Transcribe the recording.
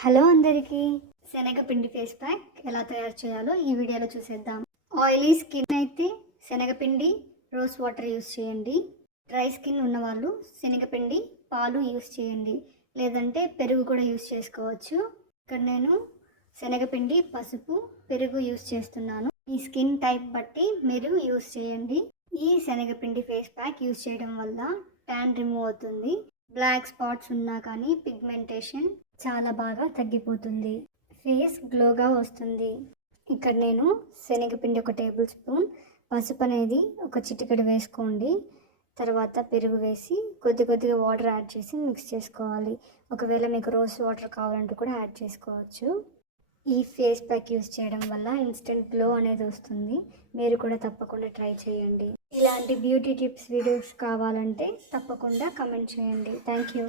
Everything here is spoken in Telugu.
హలో అందరికీ. శనగపిండి ఫేస్ ప్యాక్ ఎలా తయారు చేయాలో ఈ వీడియోలో చూసేద్దాం. ఆయిలీ స్కిన్ అయితే శనగపిండి రోజ్ వాటర్ యూస్ చేయండి. డ్రై స్కిన్ ఉన్నవాళ్ళు శనగపిండి పాలు యూస్ చేయండి. లేదంటే పెరుగు కూడా యూస్ చేసుకోవచ్చు. ఇక్కడ నేను శనగపిండి పసుపు పెరుగు యూస్ చేస్తున్నాను. ఈ స్కిన్ టైప్ బట్టి మీరు యూస్ చేయండి. ఈ శనగపిండి ఫేస్ ప్యాక్ యూస్ చేయడం వల్ల ట్యాన్ రిమూవ్ అవుతుంది. బ్లాక్ స్పాట్స్ ఉన్నా కానీ పిగ్మెంటేషన్ చాలా బాగా తగ్గిపోతుంది. ఫేస్ గ్లోగా వస్తుంది. ఇక్కడ నేను శనగపిండి ఒక టేబుల్ స్పూన్ పసుపు అనేది ఒక చిటికెడు వేసుకోండి. తర్వాత పెరుగు వేసి కొద్ది కొద్దిగా వాటర్ యాడ్ చేసి మిక్స్ చేసుకోవాలి. ఒకవేళ మీకు రోజ్ వాటర్ కావాలంటే కూడా యాడ్ చేసుకోవచ్చు. ఈ ఫేస్ ప్యాక్ యూస్ చేయడం వల్ల ఇన్స్టెంట్ గ్లో అనేది వస్తుంది. మీరు కూడా తప్పకుండా ట్రై చేయండి. ఇలాంటి బ్యూటీ టిప్స్ వీడియోస్ కావాలంటే తప్పకుండా కమెంట్ చేయండి. Thank you.